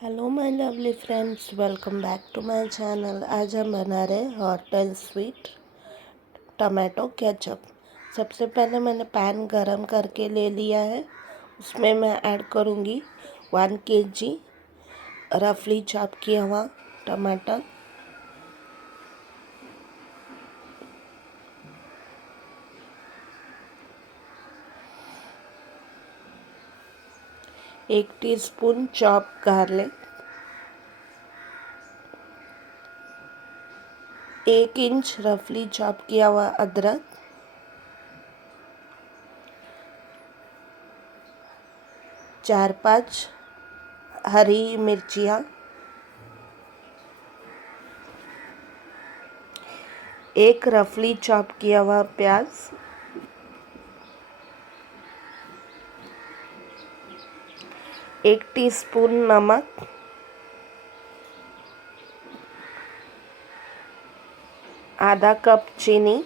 Hello my lovely friends, welcome back to my channel. आज हम बना रहे हैं hot and sweet tomato ketchup. सबसे पहले मैंने पैन गरम करके ले लिया है। उसमें मैं ऐड करूँगी 1 kg रफली चॉप किया हुआ टमाटर, 1 टीस्पून चॉप गार्लिक, 1 इंच रफली चॉप किया हुआ अदरक, 4-5 हरी मिर्चियाँ, 1 रफली चॉप किया हुआ प्याज, 1 टीस्पून नमक, आधा कप चीनी,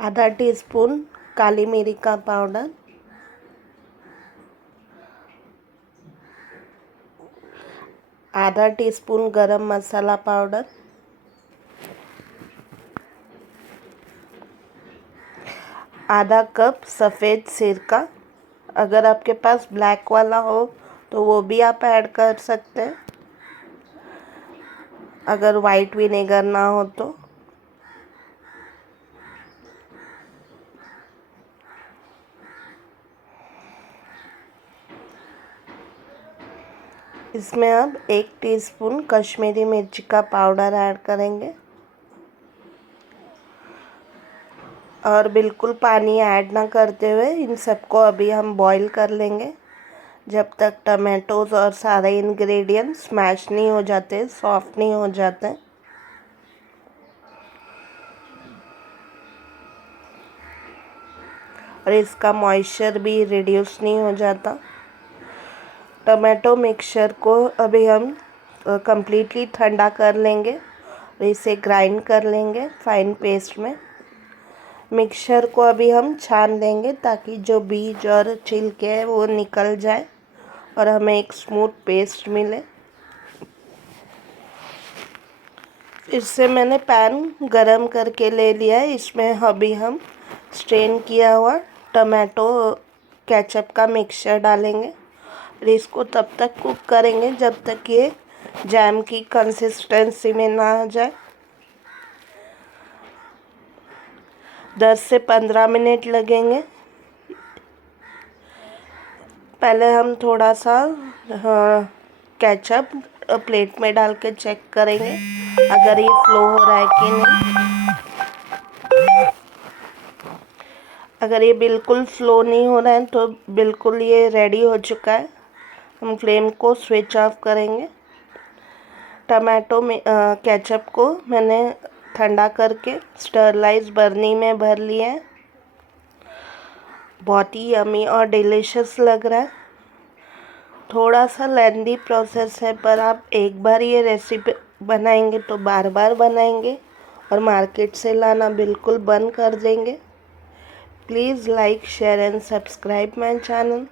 आधा टीस्पून काली मिरी का पाउडर, आधा टीस्पून गरम मसाला पाउडर, आधा कप सफ़ेद सिरका। अगर आपके पास ब्लैक वाला हो तो वो भी आप ऐड कर सकते हैं, अगर वाइट विनेगर ना हो तो। इसमें अब 1 टीस्पून कश्मीरी मिर्च का पाउडर ऐड करेंगे और बिल्कुल पानी ऐड ना करते हुए इन सबको अभी हम बॉईल कर लेंगे जब तक टमाटोज और सारे इंग्रेडिएंट्स स्मैश नहीं हो जाते, सॉफ्ट नहीं हो जाते। और इसका मॉइस्चर भी रिड्यूस नहीं हो जाता। टमाटो मिक्सचर को अभी हम कंप्लीटली ठंडा कर लेंगे और इसे ग्राइंड कर लेंगे फाइन पेस्ट में। मिक्सचर को अभी हम छान लेंगे ताकि जो बीज और छिलके हैं वो निकल जाए और हमें एक स्मूथ पेस्ट मिले। फिर से मैंने पैन गरम करके ले लिया है। इसमें अभी हम स्ट्रेन किया हुआ टमाटो केचप का मिक्सचर डालेंगे और इसको तब तक कुक करेंगे जब तक ये जैम की कंसिस्टेंसी में ना आ जाए। 10 से 15 मिनट लगेंगे। पहले हम थोड़ा सा केचप प्लेट में डाल के चेक करेंगे अगर ये फ्लो हो रहा है कि नहीं। अगर ये बिल्कुल फ्लो नहीं हो रहा है तो बिल्कुल ये रेडी हो चुका है। हम फ्लेम को स्विच ऑफ करेंगे। टमाटो में केचप को मैंने ठंडा करके स्टरलाइज बर्नी में भर लिया है। बहुत ही यमी और डिलीशियस लग रहा है। थोड़ा सा लेंदी प्रोसेस है, पर आप एक बार ये रेसिपी बनाएंगे तो बार बार बनाएंगे और मार्केट से लाना बिल्कुल बंद कर देंगे। Please like, share and subscribe my channel.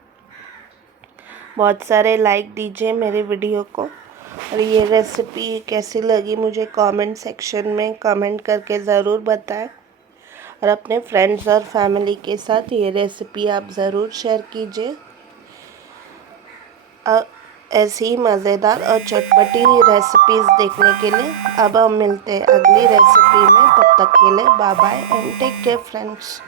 बहुत सारे लाइक दीजिए मेरे वीडियो को। और ये रेसिपी कैसी लगी मुझे कमेंट सेक्शन में कमेंट करके ज़रूर बताएं। और अपने फ्रेंड्स और फैमिली के साथ ये रेसिपी आप ज़रूर शेयर कीजिए। ऐसी ही मज़ेदार और चटपटी रेसिपीज़ देखने के लिए अब हम मिलते हैं अगली रेसिपी में। तब तक के लिए bye bye and take care friends.